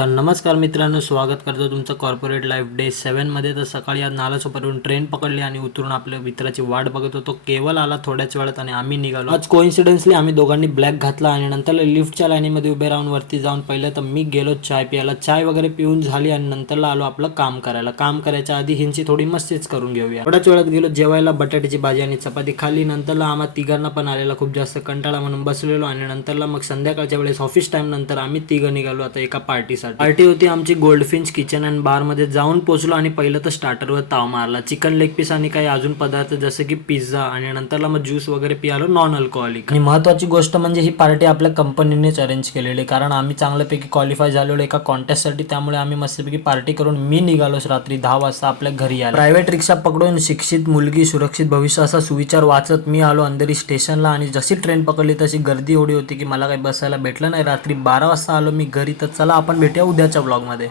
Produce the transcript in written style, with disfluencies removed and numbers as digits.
तर नमस्कार मित्रांनो, स्वागत करतो तुमचं कॉर्पोरेट लाईफ डे 7मध्ये। तर सकाळी आज नालासोपाऱ्याहून ट्रेन पकडली आणि उतरून आपल्या मित्राची वाट बघत होतो। केवल आला थोड्याच वेळात आणि आम्ही निघालो। आज कोइन्सिडेंटली आम्ही दोघांनी ब्लॅक घातला आणि नंतर लिफ्टच्या लाईनीमध्ये उभे राहून वरती जाऊन पहिलं तर मी गेलो चाय प्यायला। चाय वगैरे पिऊन झाली आणि नंतरला आलो आपलं काम करायला। काम करायच्या आधी हिंची थोडी मस्तीच करून घेऊया। थोड्याच वेळात गेलो जेवायला, बटाट्याची भाजी आणि चपाती खाल्ली। नंतरला आम्हा तिघांना पण आलेला खूप जास्त कंटाळा म्हणून बसलेलो आणि नंतरला मग संध्याकाळच्या वेळेस ऑफिस टाइम नंतर आम्ही तिघं निघालो आता एका पार्टीसाठी। पार्टी होती आमची गोल्डफिंच किचन अँड बार मध्ये। जाऊन पोहोचलो आणि पहिलं तर स्टार्टरवर ताव मारला, चिकन लेग पीस आणि काही अजून पदार्थ जसे की पिझ्झा आणि नंतरला मग ज्यूस वगैरे पियालो नॉन अल्कोहोलिक। आणि महत्त्वाची गोष्ट म्हणजे ही पार्टी आपल्या कंपनीनेच अरेंज केलेली, कारण आम्ही चांगल्यापैकी क्वालिफाय झालेलो एका कॉन्टेस्टसाठी। त्यामुळे आम्ही मस्तपैकी पार्टी करून मी निघालोच रात्री 10 वाजता आपल्या घरी यायला। प्रायव्हेट रिक्षा पकडून शिक्षित मुलगी सुरक्षित भविष्य असा सुविचार वाचत मी आलो अंधेरी स्टेशनला। आणि जशी ट्रेन पकडली तशी गर्दी एवढी होती की मला काही बसायला भेटलं नाही। रात्री 12 वाजता आलो मी घरी। तर चला आपण भेटूया उद्याच्या ब्लॉगमध्ये।